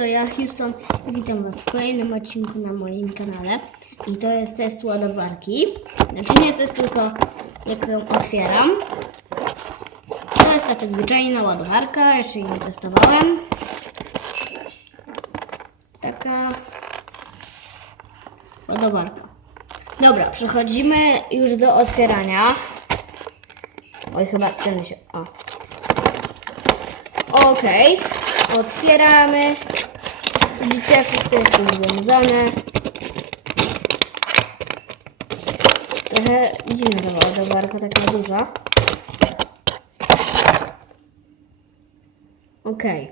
To ja Houston, witam Was w kolejnym odcinku na moim kanale i to jest test ładowarki. Znaczy nie, to jest tylko jak ją otwieram. To jest taka zwyczajna ładowarka, jeszcze jej nie testowałem. Taka ładowarka. Dobra, przechodzimy już do otwierania. Oj, chyba ten się... O. Okej, otwieramy. Widzicie, to jest związane. Trochę dziwna ta ładowarka, taka duża. Okej.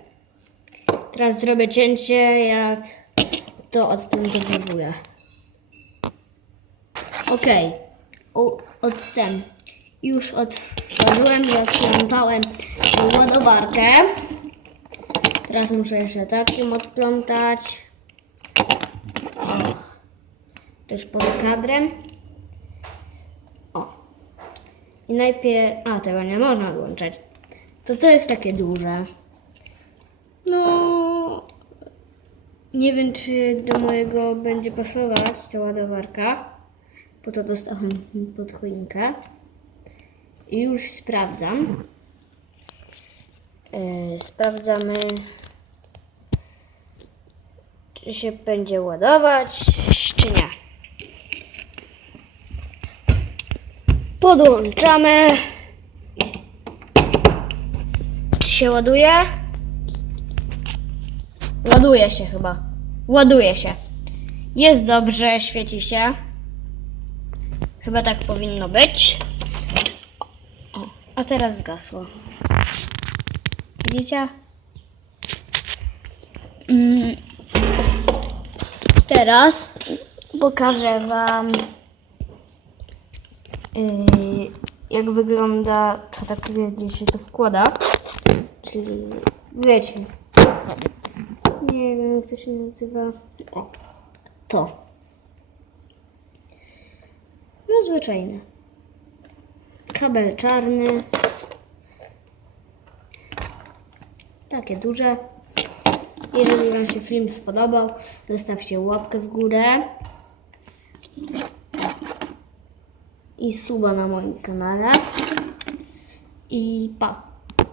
Teraz zrobię cięcie, jak to odpunktowuję. Okej. U- Od ten. Już otworzyłem i odplątałem ładowarkę. Teraz muszę jeszcze tak ją odplątać. O. Też poza kadrem. O. I najpierw... A, tego nie można odłączać. To to jest takie duże. No... Nie wiem, czy do mojego będzie pasować ta ładowarka. Po to dostałem pod choinkę. I już sprawdzam. Yy, sprawdzamy, się będzie ładować, czy nie. Podłączamy. Czy się ładuje? Ładuje się chyba. Ładuje się. Jest dobrze, świeci się. Chyba tak powinno być. O, a teraz zgasło. Widzicie? Mm. Teraz pokażę Wam, yy, jak wygląda to tak, gdzie się to wkłada. Czyli wiecie. Nie wiem, jak to się nazywa. O, to. No, zwyczajne. Kabel czarny. takie duże. Jeżeli Wam się film spodobał, zostawcie łapkę w górę i suba na moim kanale. I pa!